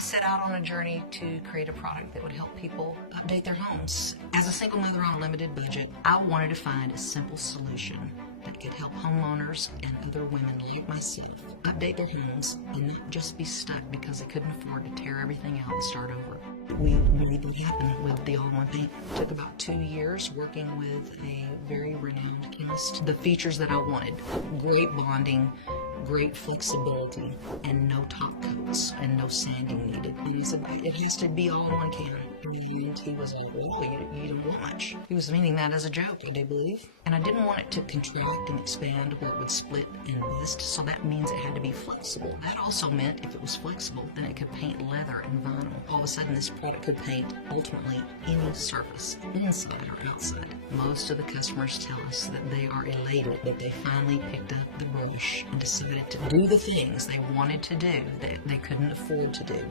set out on a journey to create a product that would help people update their homes. As a single mother on a limited budget, I wanted to find a simple solution that could help homeowners and other women like myself update their homes and not just be stuck because they couldn't afford to tear everything out and start over. We made that happen with the all-in-one paint. It took about 2 years working with a very renowned chemist. The features that I wanted: great bonding, great flexibility, and no top coats and no sanding needed. And he said, it has to be all in one can. And he was like, well, you don't want much. He was meaning that as a joke, I do believe. And I didn't want it to contract and expand where it would split and bust, so that means it had to be flexible. That also meant if it was flexible, then it could paint leather and vinyl. All of a sudden, this product could paint ultimately any surface, inside or outside. Most of the customers tell us that they are elated that they finally picked up the brush and decided to do the things they wanted to do that they couldn't afford to do.